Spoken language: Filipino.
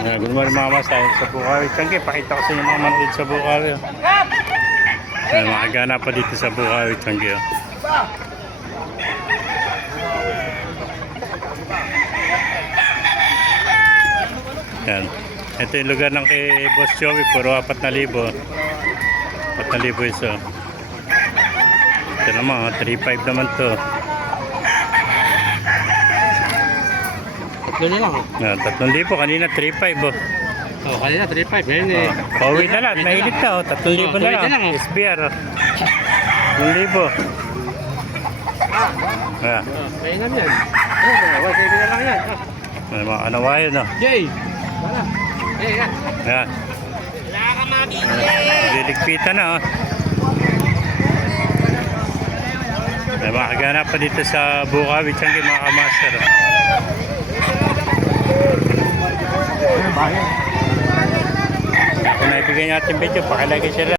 Good morning mga masay sa Bukawi. Tangke, pakita ko sa inyo mga manood sa Bukawi. Mga gana pa dito sa Bukawi. Tangke. Yan. Ito yung lugar ng kay Boss Joey. Puro 4,000. 4,000 isa. Ito naman, 3,500 naman to. Tatlo na lang. 3,000. Kanina 3,500 oh. Oh, kanina 3.5. Ngayon eh. Pauwi na lang. Mahilig na oh. 3,000 na lang. SBR oh. 3,000. Ah. Kainan yan. Oh, 1,000 na lang yan. May mga kanawayan oh. Jay! Wala. Jay, yan. Yan. Wala ka mabigay. Liligpitan na oh. May mga kaganap pa dito sa Bukawi. Tiyanggi mga kamaster oh. Kung naibigay natin video, pakilagay sila.